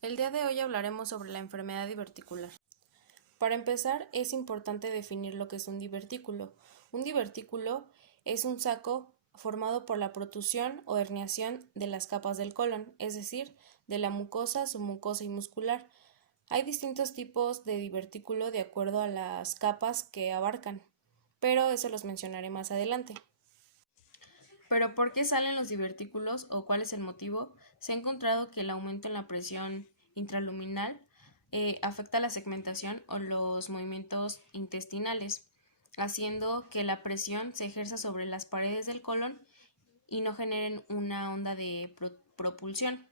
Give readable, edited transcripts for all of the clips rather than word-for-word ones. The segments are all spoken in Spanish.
El día de hoy hablaremos sobre la enfermedad diverticular. Para empezar, es importante definir lo que es un divertículo. Un divertículo es un saco formado por la protrusión o herniación de las capas del colon, es decir, de la mucosa, submucosa y muscular. Hay distintos tipos de divertículo de acuerdo a las capas que abarcan, pero eso los mencionaré más adelante. Pero ¿por qué salen los divertículos o cuál es el motivo? Se ha encontrado que el aumento en la presión intraluminal afecta la segmentación o los movimientos intestinales, haciendo que la presión se ejerza sobre las paredes del colon y no generen una onda de propulsión,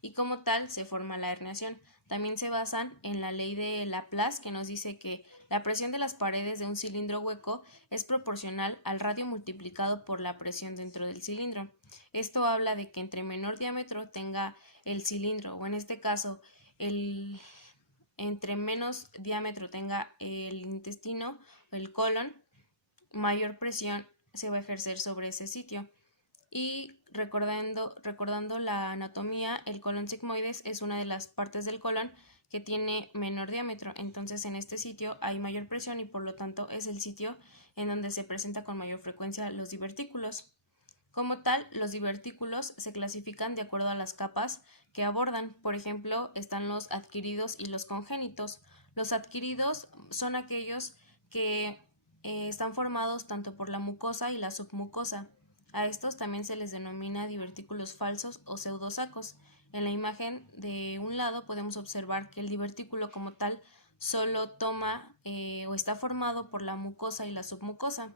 y como tal se forma la herniación. También se basan en la ley de Laplace, que nos dice que la presión de las paredes de un cilindro hueco es proporcional al radio multiplicado por la presión dentro del cilindro. Esto habla de que entre menor diámetro tenga el cilindro, o en este caso, entre menos diámetro tenga el intestino o el colon, mayor presión se va a ejercer sobre ese sitio. Y recordando la anatomía, el colon sigmoides es una de las partes del colon que tiene menor diámetro, entonces en este sitio hay mayor presión y por lo tanto es el sitio en donde se presenta con mayor frecuencia los divertículos. Como tal, los divertículos se clasifican de acuerdo a las capas que abordan. Por ejemplo, están los adquiridos y los congénitos. Los adquiridos son aquellos que están formados tanto por la mucosa y la submucosa. A estos también se les denomina divertículos falsos o pseudosacos. En la imagen de un lado podemos observar que el divertículo como tal solo toma o está formado por la mucosa y la submucosa.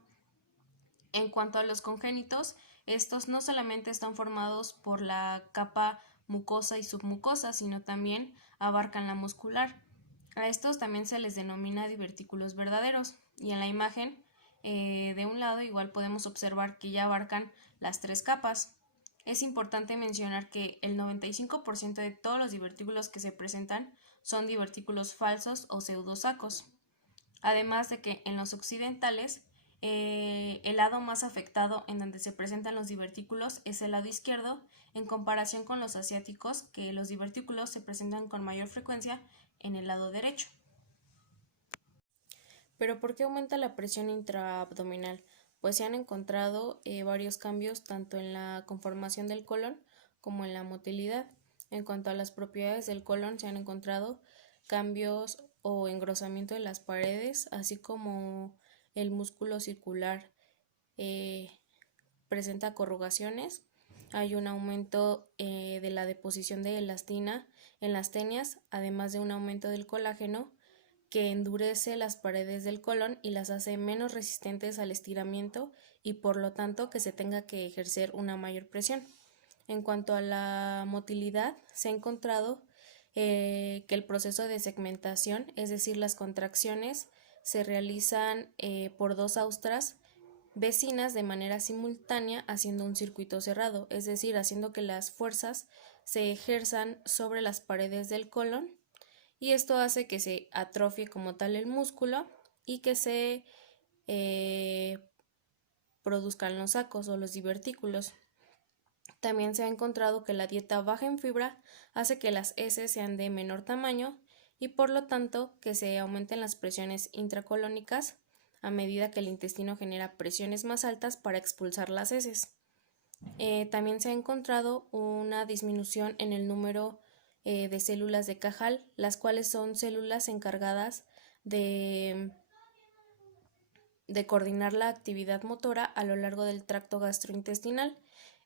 En cuanto a los congénitos, estos no solamente están formados por la capa mucosa y submucosa, sino también abarcan la muscular. A estos también se les denomina divertículos verdaderos, y en la imagen de un lado igual podemos observar que ya abarcan las tres capas. Es importante mencionar que el 95% de todos los divertículos que se presentan son divertículos falsos o pseudosacos. Además de que en los occidentales el lado más afectado en donde se presentan los divertículos es el lado izquierdo, en comparación con los asiáticos, que los divertículos se presentan con mayor frecuencia en el lado derecho. ¿Pero por qué aumenta la presión intraabdominal? Pues se han encontrado varios cambios tanto en la conformación del colon como en la motilidad. En cuanto a las propiedades del colon, se han encontrado cambios o engrosamiento de las paredes, así como el músculo circular eh, presenta corrugaciones. Hay un aumento de la deposición de elastina en las tenias, además de un aumento del colágeno que endurece las paredes del colon y las hace menos resistentes al estiramiento y por lo tanto que se tenga que ejercer una mayor presión. En cuanto a la motilidad, se ha encontrado que el proceso de segmentación, es decir, las contracciones, se realizan por dos austras vecinas de manera simultánea haciendo un circuito cerrado, es decir, haciendo que las fuerzas se ejerzan sobre las paredes del colon, y esto hace que se atrofie como tal el músculo y que se eh, produzcan los sacos o los divertículos. También se ha encontrado que la dieta baja en fibra hace que las heces sean de menor tamaño y por lo tanto que se aumenten las presiones intracolónicas a medida que el intestino genera presiones más altas para expulsar las heces. También se ha encontrado una disminución en el número de células de Cajal, las cuales son células encargadas de coordinar la actividad motora a lo largo del tracto gastrointestinal.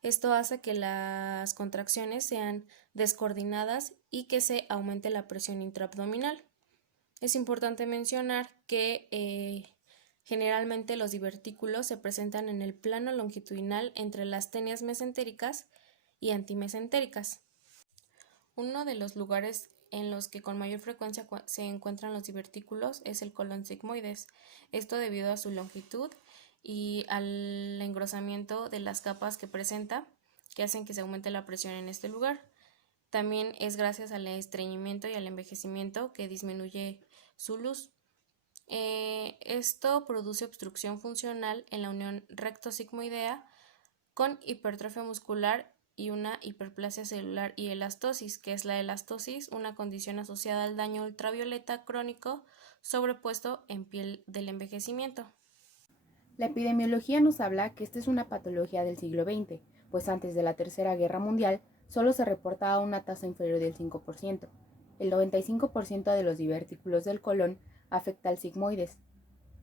Esto hace que las contracciones sean descoordinadas y que se aumente la presión intraabdominal. Es importante mencionar que generalmente los divertículos se presentan en el plano longitudinal entre las tenias mesentéricas y antimesentéricas. Uno de los lugares en los que con mayor frecuencia se encuentran los divertículos es el colon sigmoides, esto debido a su longitud y al engrosamiento de las capas que presenta, que hacen que se aumente la presión en este lugar. También es gracias al estreñimiento y al envejecimiento que disminuye su luz. Esto produce obstrucción funcional en la unión recto-sigmoidea con hipertrofia muscular y una hiperplasia celular y elastosis, que es la elastosis, una condición asociada al daño ultravioleta crónico sobrepuesto en piel del envejecimiento. La epidemiología nos habla que esta es una patología del siglo XX, pues antes de la Tercera Guerra Mundial solo se reportaba una tasa inferior del 5%. El 95% de los divertículos del colon afecta al sigmoides.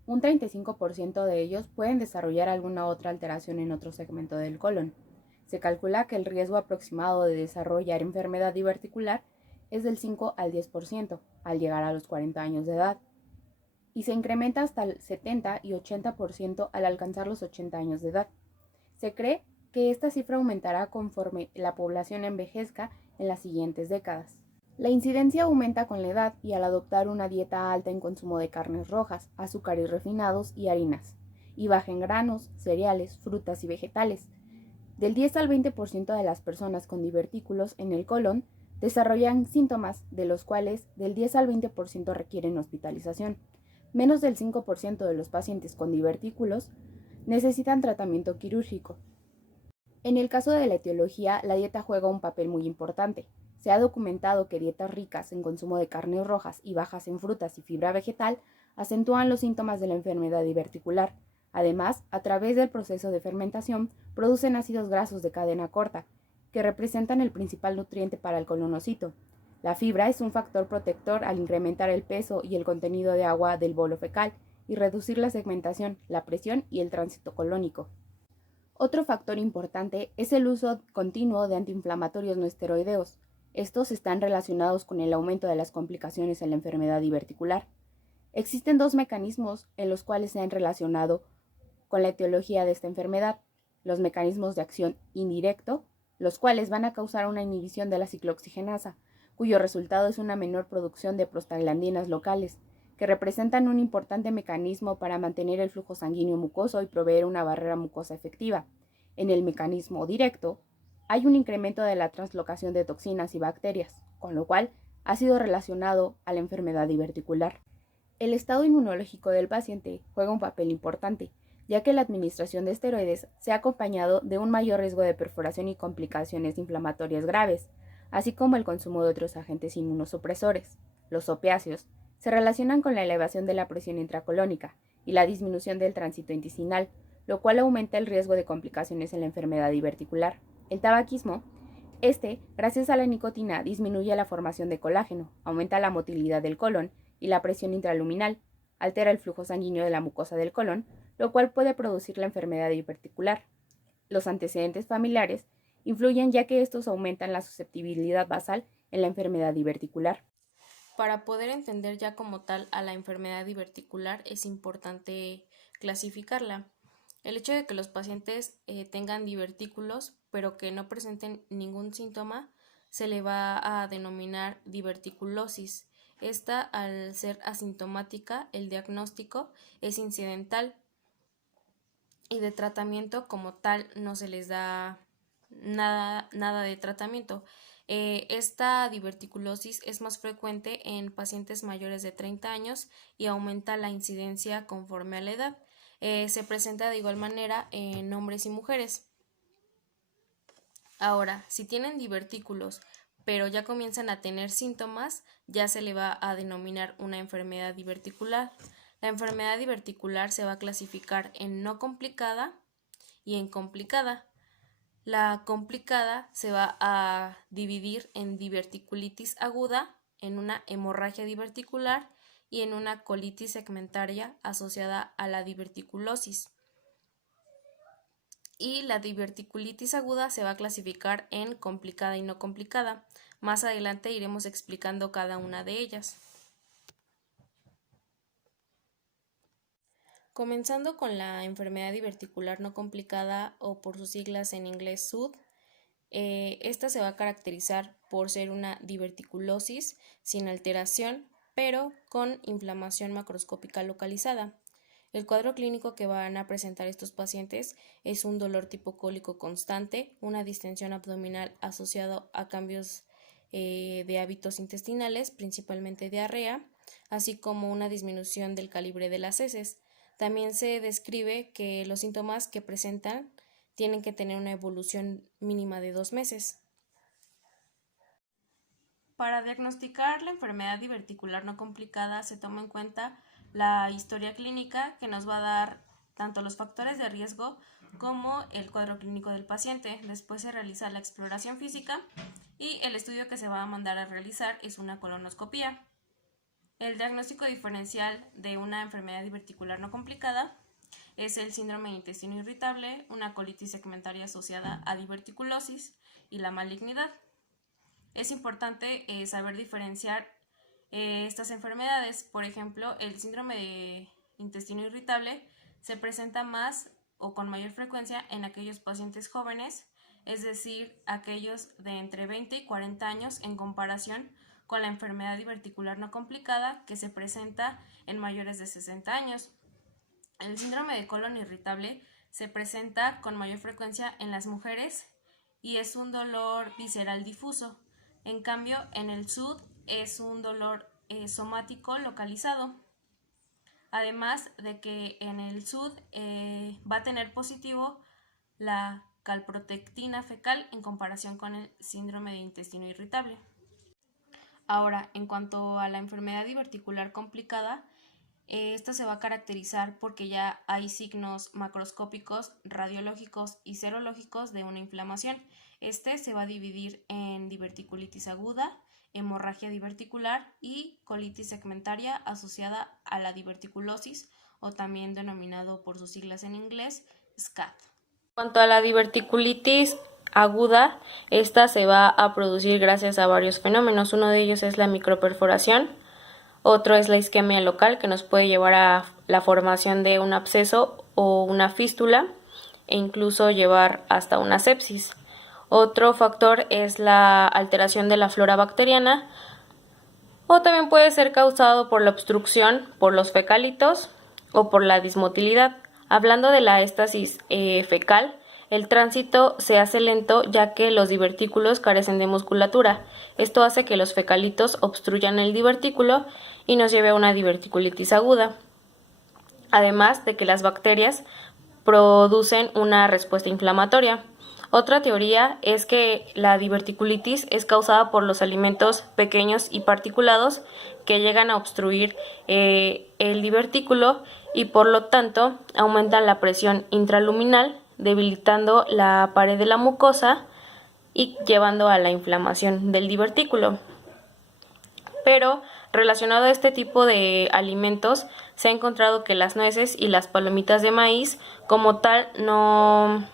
Un 35% de ellos pueden desarrollar alguna otra alteración en otro segmento del colon. Se calcula que el riesgo aproximado de desarrollar enfermedad diverticular es del 5 al 10% al llegar a los 40 años de edad y se incrementa hasta el 70 y 80% al alcanzar los 80 años de edad. Se cree que esta cifra aumentará conforme la población envejezca en las siguientes décadas. La incidencia aumenta con la edad y al adoptar una dieta alta en consumo de carnes rojas, azúcares refinados y harinas, y baja en granos, cereales, frutas y vegetales. Del 10 al 20% de las personas con divertículos en el colon desarrollan síntomas, de los cuales del 10 al 20% requieren hospitalización. Menos del 5% de los pacientes con divertículos necesitan tratamiento quirúrgico. En el caso de la etiología, la dieta juega un papel muy importante. Se ha documentado que dietas ricas en consumo de carnes rojas y bajas en frutas y fibra vegetal acentúan los síntomas de la enfermedad diverticular. Además, a través del proceso de fermentación, producen ácidos grasos de cadena corta, que representan el principal nutriente para el colonocito. La fibra es un factor protector al incrementar el peso y el contenido de agua del bolo fecal y reducir la segmentación, la presión y el tránsito colónico. Otro factor importante es el uso continuo de antiinflamatorios no esteroideos. Estos están relacionados con el aumento de las complicaciones en la enfermedad diverticular. Existen dos mecanismos en los cuales se han relacionado con la etiología de esta enfermedad: los mecanismos de acción indirecto, los cuales van a causar una inhibición de la ciclooxigenasa, cuyo resultado es una menor producción de prostaglandinas locales, que representan un importante mecanismo para mantener el flujo sanguíneo mucoso y proveer una barrera mucosa efectiva. En el mecanismo directo, hay un incremento de la translocación de toxinas y bacterias, con lo cual ha sido relacionado a la enfermedad diverticular. El estado inmunológico del paciente juega un papel importante, ya que la administración de esteroides se ha acompañado de un mayor riesgo de perforación y complicaciones inflamatorias graves, así como el consumo de otros agentes inmunosupresores. Los opiáceos se relacionan con la elevación de la presión intracolónica y la disminución del tránsito intestinal, lo cual aumenta el riesgo de complicaciones en la enfermedad diverticular. El tabaquismo, gracias a la nicotina, disminuye la formación de colágeno, aumenta la motilidad del colon y la presión intraluminal, altera el flujo sanguíneo de la mucosa del colon, lo cual puede producir la enfermedad diverticular. Los antecedentes familiares influyen, ya que estos aumentan la susceptibilidad basal en la enfermedad diverticular. Para poder entender ya como tal a la enfermedad diverticular es importante clasificarla. El hecho de que los pacientes tengan divertículos pero que no presenten ningún síntoma se le va a denominar diverticulosis. Esta, al ser asintomática, el diagnóstico es incidental y de tratamiento como tal no se les da nada de tratamiento. Esta diverticulosis es más frecuente en pacientes mayores de 30 años y aumenta la incidencia conforme a la edad. Se presenta de igual manera en hombres y mujeres. Ahora, si tienen divertículos pero ya comienzan a tener síntomas, ya se le va a denominar una enfermedad diverticular. La enfermedad diverticular se va a clasificar en no complicada y en complicada. La complicada se va a dividir en diverticulitis aguda, en una hemorragia diverticular y en una colitis segmentaria asociada a la diverticulosis. Y la diverticulitis aguda se va a clasificar en complicada y no complicada. Más adelante iremos explicando cada una de ellas. Comenzando con la enfermedad diverticular no complicada, o por sus siglas en inglés SUD, esta se va a caracterizar por ser una diverticulosis sin alteración, pero con inflamación macroscópica localizada. El cuadro clínico que van a presentar estos pacientes es un dolor tipo cólico constante, una distensión abdominal asociado a cambios de hábitos intestinales, principalmente diarrea, así como una disminución del calibre de las heces. También se describe que los síntomas que presentan tienen que tener una evolución mínima de 2 meses. Para diagnosticar la enfermedad diverticular no complicada se toma en cuenta la historia clínica, que nos va a dar tanto los factores de riesgo como el cuadro clínico del paciente. Después se realiza la exploración física y el estudio que se va a mandar a realizar es una colonoscopía. El diagnóstico diferencial de una enfermedad diverticular no complicada es el síndrome de intestino irritable, una colitis segmentaria asociada a diverticulosis y la malignidad. Es importante saber diferenciar estas enfermedades. Por ejemplo, el síndrome de intestino irritable se presenta más o con mayor frecuencia en aquellos pacientes jóvenes, es decir, aquellos de entre 20 y 40 años, en comparación con la enfermedad diverticular no complicada, que se presenta en mayores de 60 años. El síndrome de colon irritable se presenta con mayor frecuencia en las mujeres y es un dolor visceral difuso. En cambio, en el SUD es un dolor somático localizado. Además de que en el SUD va a tener positivo la calprotectina fecal en comparación con el síndrome de intestino irritable. Ahora, en cuanto a la enfermedad diverticular complicada, esta se va a caracterizar porque ya hay signos macroscópicos, radiológicos y serológicos de una inflamación. Este se va a dividir en diverticulitis aguda, hemorragia diverticular y colitis segmentaria asociada a la diverticulosis, o también denominado por sus siglas en inglés SCAT. En cuanto a la diverticulitis aguda, esta se va a producir gracias a varios fenómenos. Uno de ellos es la microperforación. Otro es la isquemia local, que nos puede llevar a la formación de un absceso o una fístula e incluso llevar hasta una sepsis. Otro factor es la alteración de la flora bacteriana, o también puede ser causado por la obstrucción por los fecalitos o por la dismotilidad. Hablando de la éstasis fecal, el tránsito se hace lento ya que los divertículos carecen de musculatura. Esto hace que los fecalitos obstruyan el divertículo y nos lleve a una diverticulitis aguda. Además de que las bacterias producen una respuesta inflamatoria. Otra teoría es que la diverticulitis es causada por los alimentos pequeños y particulados que llegan a obstruir el divertículo y por lo tanto aumentan la presión intraluminal, debilitando la pared de la mucosa y llevando a la inflamación del divertículo. Pero relacionado a este tipo de alimentos, se ha encontrado que las nueces y las palomitas de maíz como tal no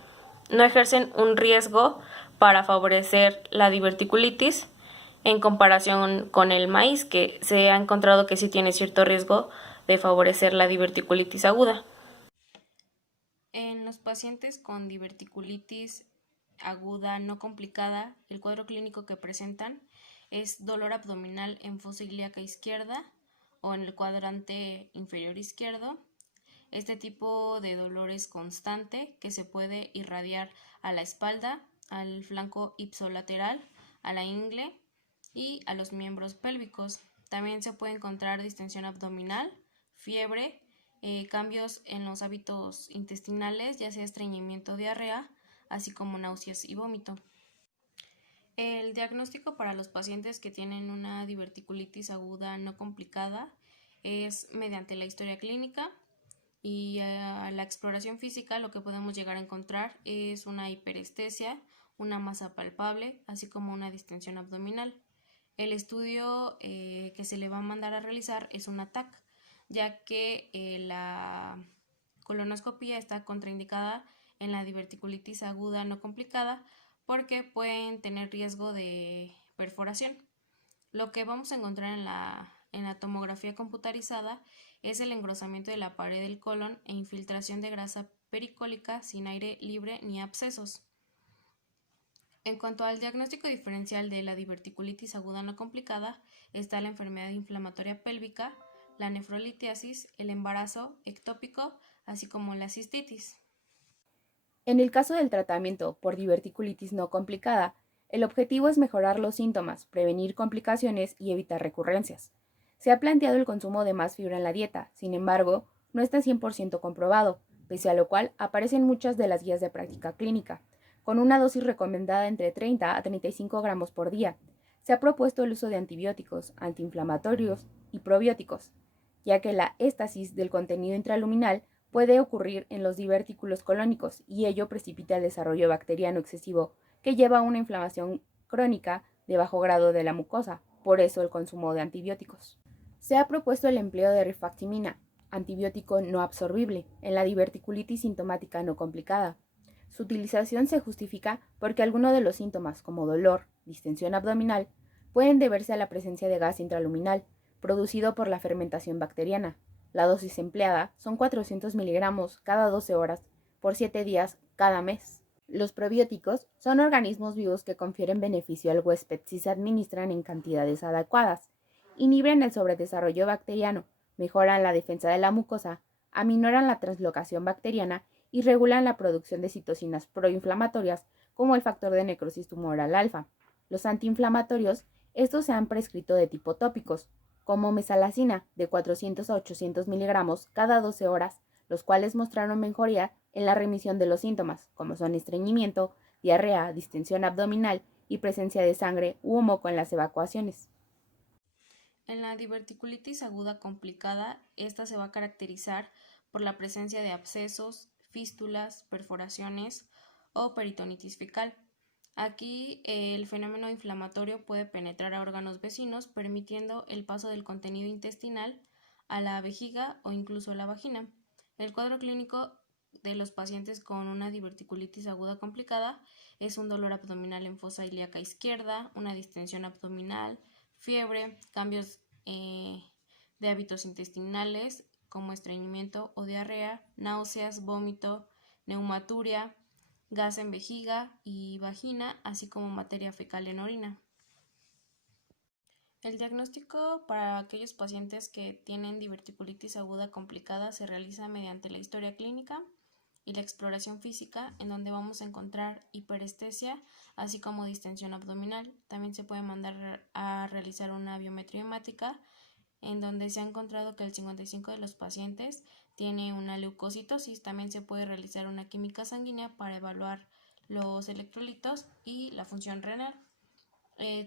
ejercen un riesgo para favorecer la diverticulitis en comparación con el maíz, que se ha encontrado que sí tiene cierto riesgo de favorecer la diverticulitis aguda. En los pacientes con diverticulitis aguda no complicada, el cuadro clínico que presentan es dolor abdominal en fosa ilíaca izquierda o en el cuadrante inferior izquierdo. Este tipo de dolor es constante, que se puede irradiar a la espalda, al flanco ipsilateral, a la ingle y a los miembros pélvicos. También se puede encontrar distensión abdominal, fiebre, cambios en los hábitos intestinales, ya sea estreñimiento o diarrea, así como náuseas y vómito. El diagnóstico para los pacientes que tienen una diverticulitis aguda no complicada es mediante la historia clínica y la exploración física. Lo que podemos llegar a encontrar es una hiperestesia, una masa palpable, así como una distensión abdominal. El estudio que se le va a mandar a realizar es una TAC, ya que la colonoscopia está contraindicada en la diverticulitis aguda no complicada porque pueden tener riesgo de perforación. Lo que vamos a encontrar en la tomografía computarizada es el engrosamiento de la pared del colon e infiltración de grasa pericólica sin aire libre ni abscesos. En cuanto al diagnóstico diferencial de la diverticulitis aguda no complicada, está la enfermedad inflamatoria pélvica, la nefrolitiasis, el embarazo ectópico, así como la cistitis. En el caso del tratamiento por diverticulitis no complicada, el objetivo es mejorar los síntomas, prevenir complicaciones y evitar recurrencias. Se ha planteado el consumo de más fibra en la dieta, sin embargo, no está 100% comprobado, pese a lo cual aparecen muchas de las guías de práctica clínica, con una dosis recomendada entre 30 a 35 gramos por día. Se ha propuesto el uso de antibióticos, antiinflamatorios y probióticos, ya que la éstasis del contenido intraluminal puede ocurrir en los divertículos colónicos y ello precipita el desarrollo bacteriano excesivo que lleva a una inflamación crónica de bajo grado de la mucosa, por eso el consumo de antibióticos. Se ha propuesto el empleo de rifaximina, antibiótico no absorbible, en la diverticulitis sintomática no complicada. Su utilización se justifica porque algunos de los síntomas, como dolor, distensión abdominal, pueden deberse a la presencia de gas intraluminal, producido por la fermentación bacteriana. La dosis empleada son 400 miligramos cada 12 horas por 7 días cada mes. Los probióticos son organismos vivos que confieren beneficio al huésped si se administran en cantidades adecuadas. Inhiben el sobredesarrollo bacteriano, mejoran la defensa de la mucosa, aminoran la translocación bacteriana y regulan la producción de citocinas proinflamatorias como el factor de necrosis tumoral alfa. Los antiinflamatorios, estos se han prescrito de tipo tópicos, como mesalazina de 400 a 800 miligramos cada 12 horas, los cuales mostraron mejoría en la remisión de los síntomas, como son estreñimiento, diarrea, distensión abdominal y presencia de sangre u moco en las evacuaciones. En la diverticulitis aguda complicada, esta se va a caracterizar por la presencia de abscesos, fístulas, perforaciones o peritonitis fecal. Aquí el fenómeno inflamatorio puede penetrar a órganos vecinos, permitiendo el paso del contenido intestinal a la vejiga o incluso a la vagina. El cuadro clínico de los pacientes con una diverticulitis aguda complicada es un dolor abdominal en fosa ilíaca izquierda, una distensión abdominal, fiebre, cambios de hábitos intestinales como estreñimiento o diarrea, náuseas, vómito, neumaturia, gas en vejiga y vagina, así como materia fecal en orina. El diagnóstico para aquellos pacientes que tienen diverticulitis aguda complicada se realiza mediante la historia clínica y la exploración física, en donde vamos a encontrar hiperestesia, así como distensión abdominal. También se puede mandar a realizar una biometría hemática, en donde se ha encontrado que el 55% de los pacientes tiene una leucocitosis. También se puede realizar una química sanguínea para evaluar los electrolitos y la función renal.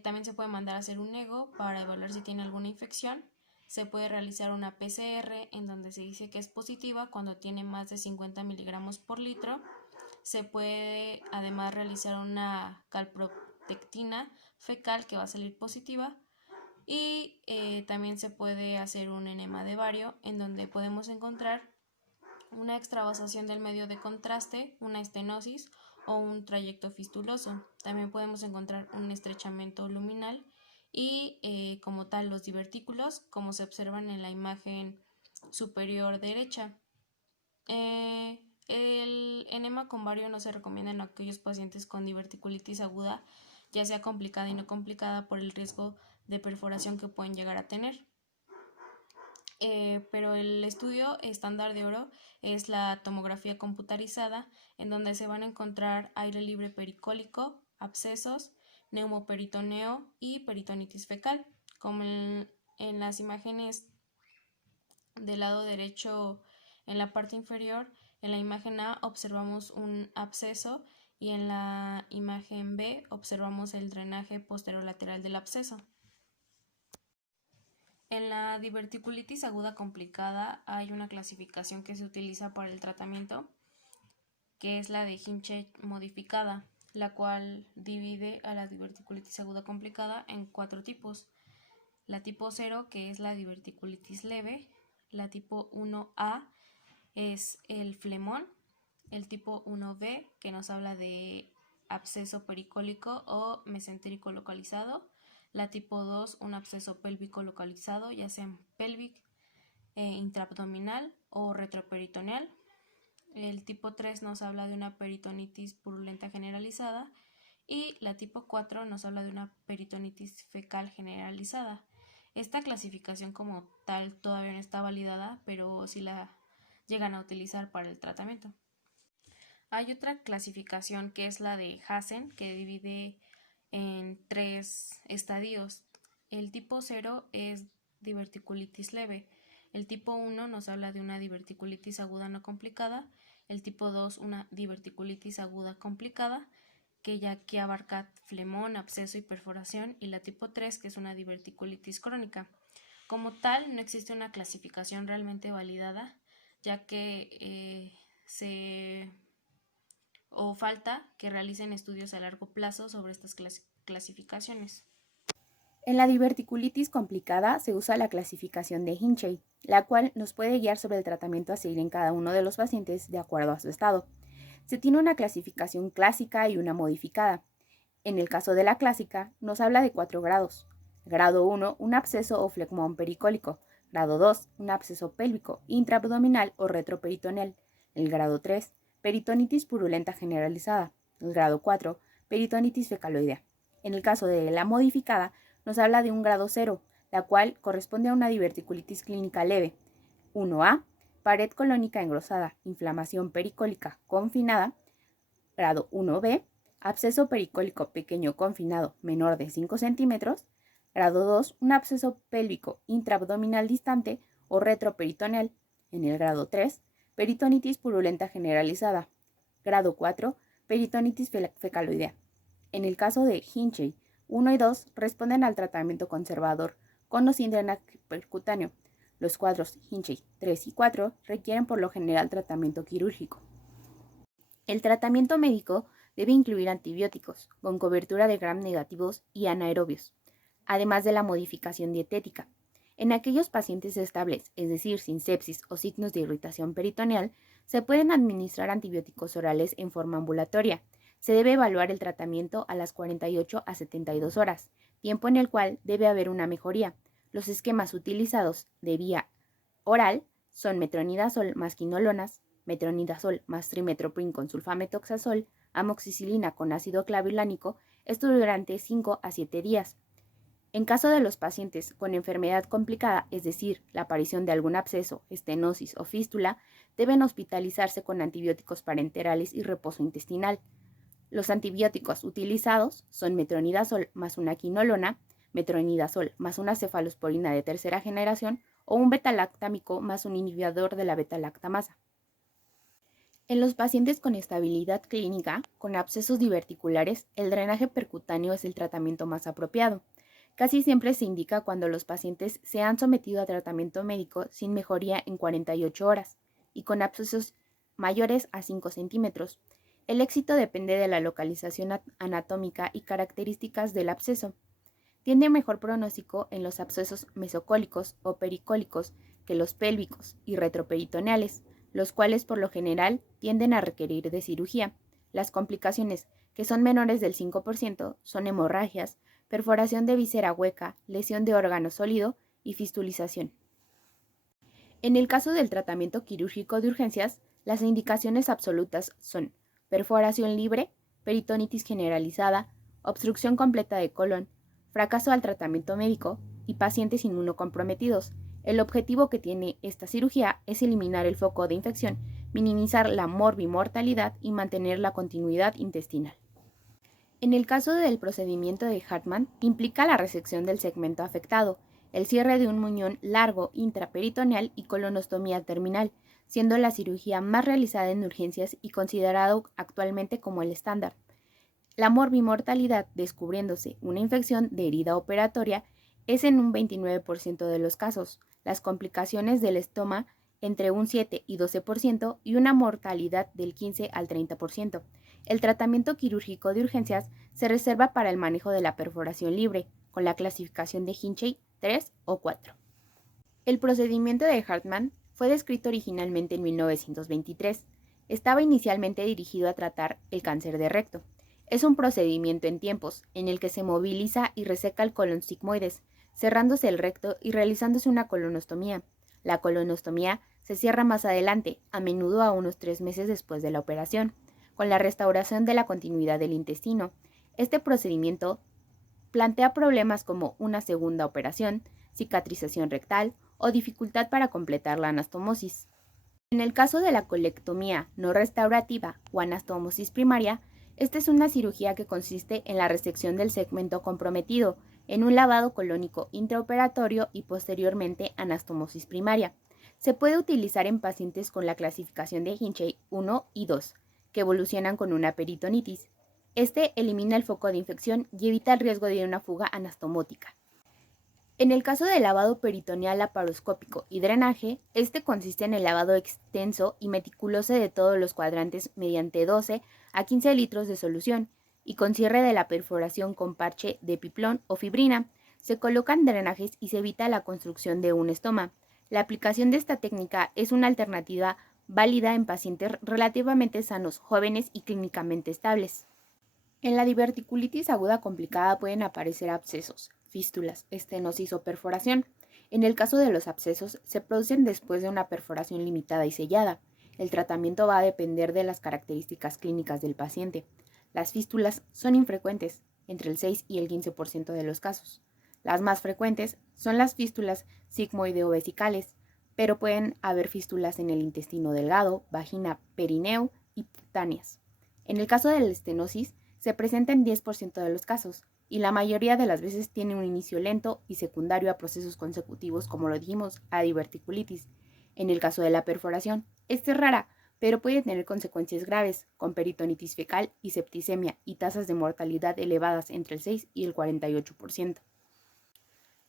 También se puede mandar a hacer un ego para evaluar si tiene alguna infección. Se puede realizar una PCR en donde se dice que es positiva cuando tiene más de 50 miligramos por litro. Se puede además realizar una calprotectina fecal que va a salir positiva. Y también se puede hacer un enema de bario en donde podemos encontrar una extravasación del medio de contraste, una estenosis o un trayecto fistuloso. También podemos encontrar un estrechamiento luminal y como tal los divertículos, como se observan en la imagen superior derecha. El enema con bario no se recomienda en aquellos pacientes con diverticulitis aguda, ya sea complicada y no complicada, por el riesgo de perforación que pueden llegar a tener. Pero el estudio estándar de oro es la tomografía computarizada, en donde se van a encontrar aire libre pericólico, abscesos, neumoperitoneo y peritonitis fecal. Como en las imágenes del lado derecho, en la parte inferior, en la imagen A observamos un absceso y en la imagen B observamos el drenaje posterolateral del absceso. En la diverticulitis aguda complicada hay una clasificación que se utiliza para el tratamiento, que es la de Hinchey modificada, la cual divide a la diverticulitis aguda complicada en 4 tipos. La tipo 0, que es la diverticulitis leve; la tipo 1A es el flemón; el tipo 1B, que nos habla de absceso pericólico o mesentérico localizado; la tipo 2, un absceso pélvico localizado, ya sea en pelvic, intraabdominal o retroperitoneal; el tipo 3 nos habla de una peritonitis purulenta generalizada; y la tipo 4 nos habla de una peritonitis fecal generalizada. Esta clasificación como tal todavía no está validada, pero sí la llegan a utilizar para el tratamiento. Hay otra clasificación que es la de Hassen, que divide en 3 estadios. El tipo 0 es diverticulitis leve. El tipo 1 nos habla de una diverticulitis aguda no complicada. el tipo 2 una diverticulitis aguda complicada, que abarca flemón, absceso y perforación, y la tipo 3, que es una diverticulitis crónica. Como tal, no existe una clasificación realmente validada, ya que falta que realicen estudios a largo plazo sobre estas clasificaciones. En la diverticulitis complicada se usa la clasificación de Hinchey, la cual nos puede guiar sobre el tratamiento a seguir en cada uno de los pacientes de acuerdo a su estado. Se tiene una clasificación clásica y una modificada. En el caso de la clásica, nos habla de 4 grados. Grado 1, un absceso o flegmón pericólico. Grado 2, un absceso pélvico, intraabdominal o retroperitoneal. El grado 3, peritonitis purulenta generalizada. El grado 4, peritonitis fecaloidea. En el caso de la modificada, nos habla de un grado 0, la cual corresponde a una diverticulitis clínica leve. 1A, pared colónica engrosada, inflamación pericólica confinada. Grado 1B, absceso pericólico pequeño confinado menor de 5 centímetros. Grado 2, un absceso pélvico intraabdominal distante o retroperitoneal. En el grado 3, peritonitis purulenta generalizada. Grado 4, peritonitis fecaloidea. En el caso de Hinchey 1 y 2 responden al tratamiento conservador con o sin drenaje percutáneo. Los cuadros Hinchey 3 y 4 requieren por lo general tratamiento quirúrgico. El tratamiento médico debe incluir antibióticos, con cobertura de gram negativos y anaerobios, además de la modificación dietética. En aquellos pacientes estables, es decir, sin sepsis o signos de irritación peritoneal, se pueden administrar antibióticos orales en forma ambulatoria. Se debe evaluar el tratamiento a las 48 a 72 horas, tiempo en el cual debe haber una mejoría. Los esquemas utilizados de vía oral son metronidazol más quinolonas, metronidazol más trimetoprim con sulfametoxazol, amoxicilina con ácido clavulánico, esto durante 5 a 7 días. En caso de los pacientes con enfermedad complicada, es decir, la aparición de algún absceso, estenosis o fístula, deben hospitalizarse con antibióticos parenterales y reposo intestinal. Los antibióticos utilizados son metronidazol más una quinolona, metronidazol más una cefalosporina de tercera generación o un beta-lactámico más un inhibidor de la beta-lactamasa. En los pacientes con estabilidad clínica, con abscesos diverticulares, el drenaje percutáneo es el tratamiento más apropiado. Casi siempre se indica cuando los pacientes se han sometido a tratamiento médico sin mejoría en 48 horas y con abscesos mayores a 5 centímetros. El éxito depende de la localización anatómica y características del absceso. Tiene mejor pronóstico en los abscesos mesocólicos o pericólicos que los pélvicos y retroperitoneales, los cuales por lo general tienden a requerir de cirugía. Las complicaciones, que son menores del 5%, son hemorragias, perforación de víscera hueca, lesión de órgano sólido y fistulización. En el caso del tratamiento quirúrgico de urgencias, las indicaciones absolutas son perforación libre, peritonitis generalizada, obstrucción completa de colon, fracaso al tratamiento médico y pacientes inmunocomprometidos. El objetivo que tiene esta cirugía es eliminar el foco de infección, minimizar la morbimortalidad y mantener la continuidad intestinal. En el caso del procedimiento de Hartmann, implica la resección del segmento afectado, el cierre de un muñón largo intraperitoneal y colonostomía terminal, siendo la cirugía más realizada en urgencias y considerado actualmente como el estándar. La morbimortalidad, descubriéndose una infección de herida operatoria, es en un 29% de los casos, las complicaciones del estoma entre un 7 y 12% y una mortalidad del 15 al 30%. El tratamiento quirúrgico de urgencias se reserva para el manejo de la perforación libre, con la clasificación de Hinchey 3 o 4. El procedimiento de Hartmann fue descrito originalmente en 1923. Estaba inicialmente dirigido a tratar el cáncer de recto. Es un procedimiento en tiempos, en el que se moviliza y reseca el colon sigmoides, cerrándose el recto y realizándose una colonostomía. La colonostomía se cierra más adelante, a menudo a unos 3 meses después de la operación, con la restauración de la continuidad del intestino. Este procedimiento plantea problemas como una segunda operación, cicatrización rectal o dificultad para completar la anastomosis. En el caso de la colectomía no restaurativa o anastomosis primaria, esta es una cirugía que consiste en la resección del segmento comprometido, en un lavado colónico intraoperatorio y posteriormente anastomosis primaria. Se puede utilizar en pacientes con la clasificación de Hinchey 1 y 2, que evolucionan con una peritonitis. Este elimina el foco de infección y evita el riesgo de una fuga anastomótica. En el caso del lavado peritoneal laparoscópico y drenaje, este consiste en el lavado extenso y meticuloso de todos los cuadrantes mediante 12 a 15 litros de solución y con cierre de la perforación con parche de piplón o fibrina. Se colocan drenajes y se evita la construcción de un estoma. La aplicación de esta técnica es una alternativa válida en pacientes relativamente sanos, jóvenes y clínicamente estables. En la diverticulitis aguda complicada pueden aparecer abscesos, fístulas, estenosis o perforación. En el caso de los abscesos, se producen después de una perforación limitada y sellada. El tratamiento va a depender de las características clínicas del paciente. Las fístulas son infrecuentes, entre el 6 y el 15% de los casos. Las más frecuentes son las fístulas sigmoideo-vesicales, pero pueden haber fístulas en el intestino delgado, vagina, perineo y cutáneas. En el caso de la estenosis, se presenta en 10% de los casos y la mayoría de las veces tiene un inicio lento y secundario a procesos consecutivos, como lo dijimos, a diverticulitis. En el caso de la perforación, esta es rara, pero puede tener consecuencias graves, con peritonitis fecal y septicemia y tasas de mortalidad elevadas entre el 6 y el 48%.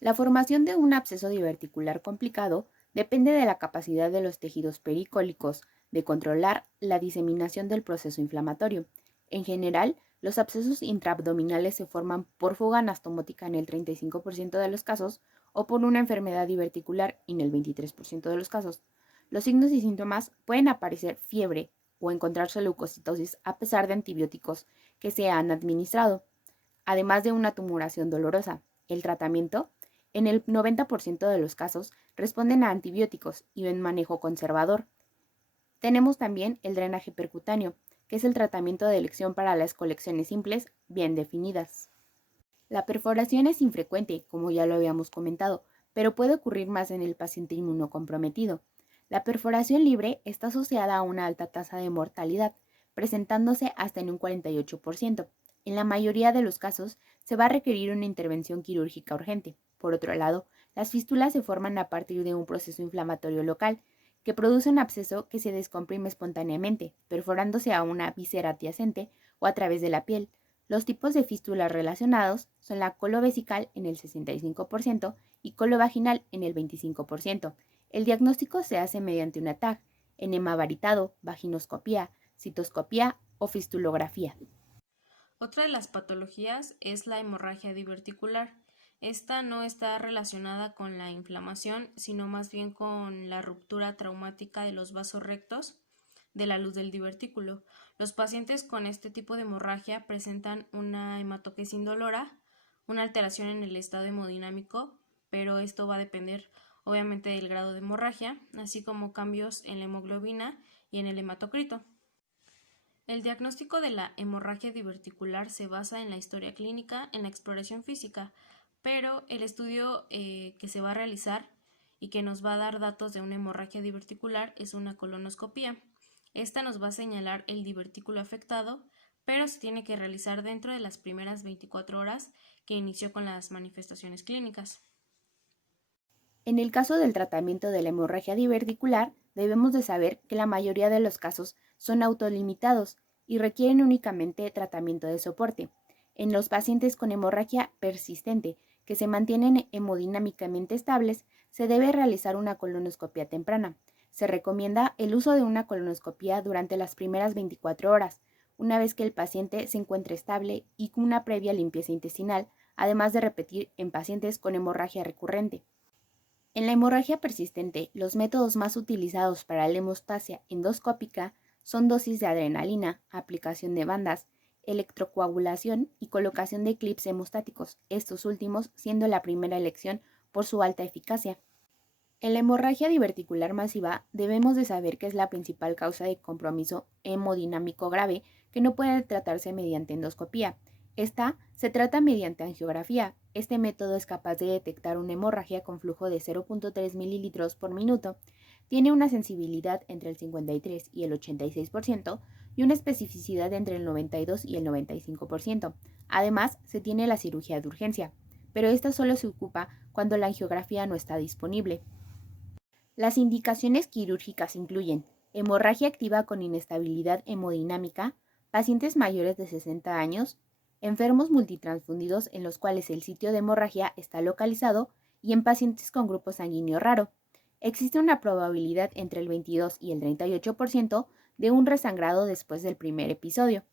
La formación de un absceso diverticular complicado depende de la capacidad de los tejidos pericólicos de controlar la diseminación del proceso inflamatorio. En general, los abscesos intraabdominales se forman por fuga anastomótica en el 35% de los casos o por una enfermedad diverticular en el 23% de los casos. Los signos y síntomas pueden aparecer fiebre o encontrarse leucocitosis a pesar de antibióticos que se han administrado, además de una tumoración dolorosa. El tratamiento, en el 90% de los casos, responden a antibióticos y un manejo conservador. Tenemos también el drenaje percutáneo, que es el tratamiento de elección para las colecciones simples bien definidas. La perforación es infrecuente, como ya lo habíamos comentado, pero puede ocurrir más en el paciente inmunocomprometido. La perforación libre está asociada a una alta tasa de mortalidad, presentándose hasta en un 48%. En la mayoría de los casos, se va a requerir una intervención quirúrgica urgente. Por otro lado, las fístulas se forman a partir de un proceso inflamatorio local, que produce un absceso que se descomprime espontáneamente, perforándose a una víscera adyacente o a través de la piel. Los tipos de fístulas relacionados son la colovesical en el 65% y colovaginal en el 25%. El diagnóstico se hace mediante una TAG, enema varitado, vaginoscopía, citoscopía o fistulografía. Otra de las patologías es la hemorragia diverticular. Esta no está relacionada con la inflamación, sino más bien con la ruptura traumática de los vasos rectos de la luz del divertículo. Los pacientes con este tipo de hemorragia presentan una hematoquesis indolora, una alteración en el estado hemodinámico, pero esto va a depender obviamente del grado de hemorragia, así como cambios en la hemoglobina y en el hematocrito. El diagnóstico de la hemorragia diverticular se basa en la historia clínica, en la exploración física, pero el estudio que se va a realizar y que nos va a dar datos de una hemorragia diverticular es una colonoscopía. Esta nos va a señalar el divertículo afectado, pero se tiene que realizar dentro de las primeras 24 horas que inició con las manifestaciones clínicas. En el caso del tratamiento de la hemorragia diverticular, debemos de saber que la mayoría de los casos son autolimitados y requieren únicamente tratamiento de soporte. En los pacientes con hemorragia persistente que se mantienen hemodinámicamente estables, se debe realizar una colonoscopia temprana. Se recomienda el uso de una colonoscopia durante las primeras 24 horas, una vez que el paciente se encuentre estable y con una previa limpieza intestinal, además de repetir en pacientes con hemorragia recurrente. En la hemorragia persistente, los métodos más utilizados para la hemostasia endoscópica son dosis de adrenalina, aplicación de bandas, electrocoagulación y colocación de clips hemostáticos, estos últimos siendo la primera elección por su alta eficacia. En la hemorragia diverticular masiva debemos de saber que es la principal causa de compromiso hemodinámico grave que no puede tratarse mediante endoscopía. Esta se trata mediante angiografía. Este método es capaz de detectar una hemorragia con flujo de 0.3 mililitros por minuto, tiene una sensibilidad entre el 53 y el 86% y una especificidad entre el 92 y el 95%. Además, se tiene la cirugía de urgencia, pero esta solo se ocupa cuando la angiografía no está disponible. Las indicaciones quirúrgicas incluyen hemorragia activa con inestabilidad hemodinámica, pacientes mayores de 60 años, enfermos multitransfundidos en los cuales el sitio de hemorragia está localizado y en pacientes con grupo sanguíneo raro. Existe una probabilidad entre el 22 y el 38% de un resangrado después del primer episodio.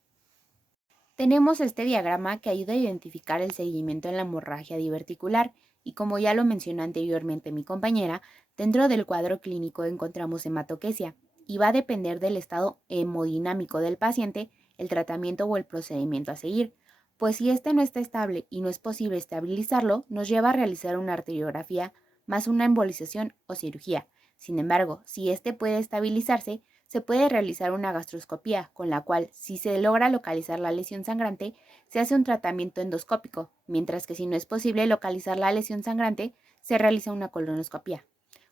Tenemos este diagrama que ayuda a identificar el seguimiento en la hemorragia diverticular y como ya lo mencionó anteriormente mi compañera, dentro del cuadro clínico encontramos hematoquesia y va a depender del estado hemodinámico del paciente el tratamiento o el procedimiento a seguir, pues si este no está estable y no es posible estabilizarlo, nos lleva a realizar una arteriografía más una embolización o cirugía. Sin embargo, si este puede estabilizarse, se puede realizar una gastroscopía, con la cual, si se logra localizar la lesión sangrante, se hace un tratamiento endoscópico, mientras que si no es posible localizar la lesión sangrante, se realiza una colonoscopia.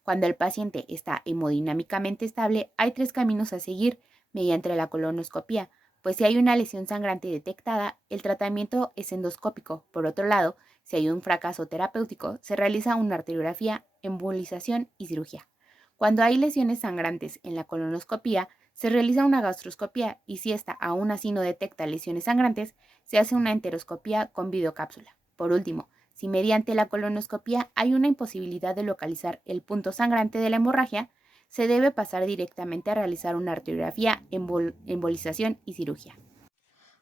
Cuando el paciente está hemodinámicamente estable, hay 3 caminos a seguir mediante la colonoscopia, pues si hay una lesión sangrante detectada, el tratamiento es endoscópico. Por otro lado, si hay un fracaso terapéutico, se realiza una arteriografía, embolización y cirugía. Cuando hay lesiones sangrantes en la colonoscopia, se realiza una gastroscopia y si esta aún así no detecta lesiones sangrantes, se hace una enteroscopia con videocápsula. Por último, si mediante la colonoscopia hay una imposibilidad de localizar el punto sangrante de la hemorragia, se debe pasar directamente a realizar una arteriografía, embolización y cirugía.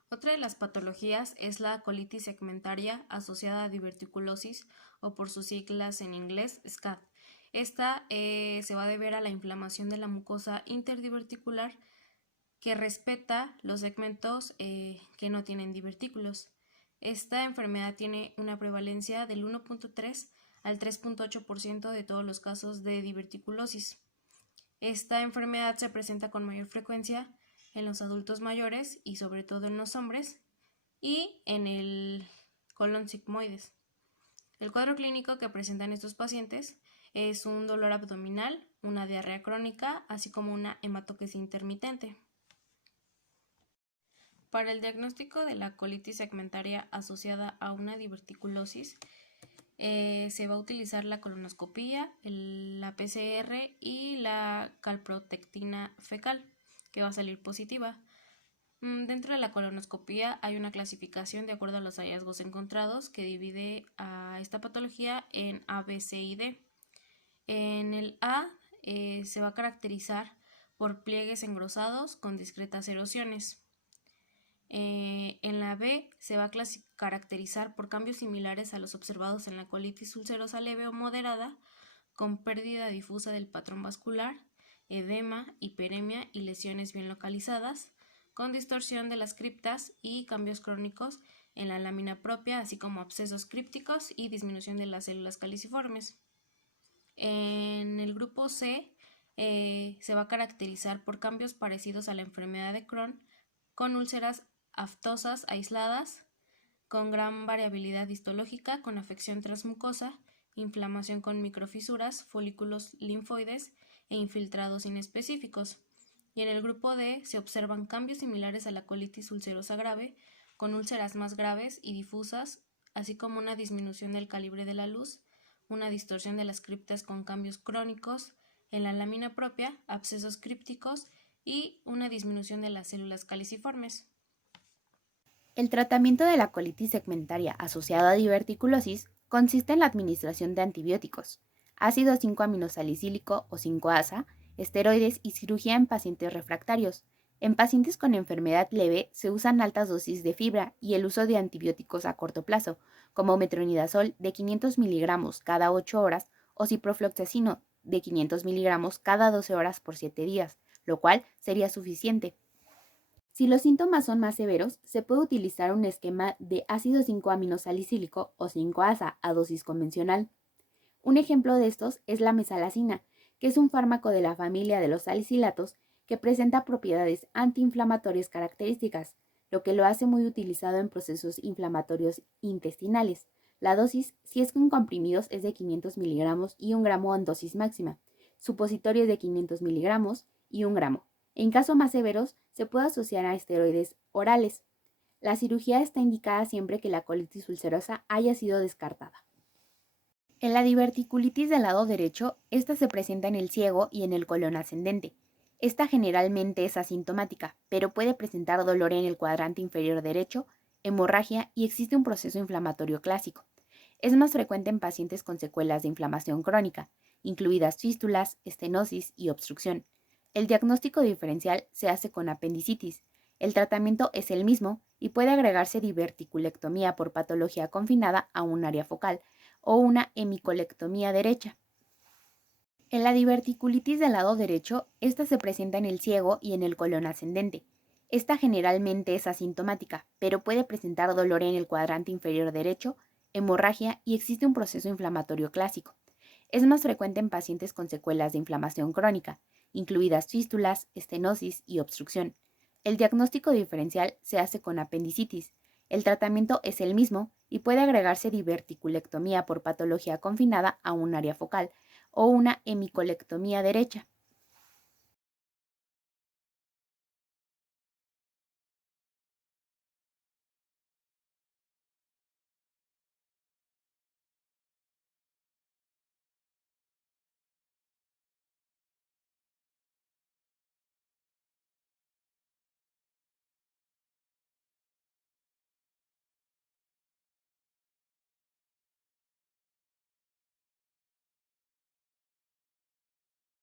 Otra de las patologías es la colitis segmentaria asociada a diverticulosis o por sus siglas en inglés SCAD. Esta se va a deber a la inflamación de la mucosa interdiverticular que respeta los segmentos que no tienen divertículos. Esta enfermedad tiene una prevalencia del 1.3 al 3.8% de todos los casos de diverticulosis. Esta enfermedad se presenta con mayor frecuencia en los adultos mayores y sobre todo en los hombres y en el colon sigmoides. El cuadro clínico que presentan estos pacientes es un dolor abdominal, una diarrea crónica, así como una hematoquesia intermitente. Para el diagnóstico de la colitis segmentaria asociada a una diverticulosis, se va a utilizar la colonoscopia, la PCR y la calprotectina fecal, que va a salir positiva. Dentro de la colonoscopia hay una clasificación de acuerdo a los hallazgos encontrados que divide a esta patología en A, B, C y D. En el A se va a caracterizar por pliegues engrosados con discretas erosiones. En la B se va a caracterizar por cambios similares a los observados en la colitis ulcerosa leve o moderada, con pérdida difusa del patrón vascular, edema, hiperemia y lesiones bien localizadas, con distorsión de las criptas y cambios crónicos en la lámina propia, así como abscesos crípticos y disminución de las células caliciformes. En el grupo C se va a caracterizar por cambios parecidos a la enfermedad de Crohn, con úlceras aftosas aisladas, con gran variabilidad histológica, con afección transmucosa, inflamación con microfisuras, folículos linfoides e infiltrados inespecíficos. Y en el grupo D se observan cambios similares a la colitis ulcerosa grave, con úlceras más graves y difusas, así como una disminución del calibre de la luz, una distorsión de las criptas con cambios crónicos en la lámina propia, abscesos crípticos y una disminución de las células caliciformes. El tratamiento de la colitis segmentaria asociada a diverticulosis consiste en la administración de antibióticos, ácido 5-aminosalicílico o 5-ASA, esteroides y cirugía en pacientes refractarios. En pacientes con enfermedad leve se usan altas dosis de fibra y el uso de antibióticos a corto plazo, como metronidazol de 500 miligramos cada 8 horas o ciprofloxacino de 500 miligramos cada 12 horas por 7 días, lo cual sería suficiente. Si los síntomas son más severos, se puede utilizar un esquema de ácido 5-aminosalicílico o 5-ASA a dosis convencional. Un ejemplo de estos es la mesalazina, que es un fármaco de la familia de los salicilatos que presenta propiedades antiinflamatorias características, lo que lo hace muy utilizado en procesos inflamatorios intestinales. La dosis, si es con comprimidos, es de 500 miligramos y 1 gramo en dosis máxima, supositorios de 500 miligramos y 1 gramo. En casos más severos, se puede asociar a esteroides orales. La cirugía está indicada siempre que la colitis ulcerosa haya sido descartada. En la diverticulitis del lado derecho, esta se presenta en el ciego y en el colon ascendente. Esta generalmente es asintomática, pero puede presentar dolor en el cuadrante inferior derecho, hemorragia y existe un proceso inflamatorio clásico. Es más frecuente en pacientes con secuelas de inflamación crónica, incluidas fístulas, estenosis y obstrucción. El diagnóstico diferencial se hace con apendicitis. El tratamiento es el mismo y puede agregarse diverticulectomía por patología confinada a un área focal o una hemicolectomía derecha. En la diverticulitis del lado derecho, esta se presenta en el ciego y en el colon ascendente. Esta generalmente es asintomática, pero puede presentar dolor en el cuadrante inferior derecho, hemorragia y existe un proceso inflamatorio clásico. Es más frecuente en pacientes con secuelas de inflamación crónica, incluidas fístulas, estenosis y obstrucción. El diagnóstico diferencial se hace con apendicitis. El tratamiento es el mismo y puede agregarse diverticulectomía por patología confinada a un área focal o una hemicolectomía derecha.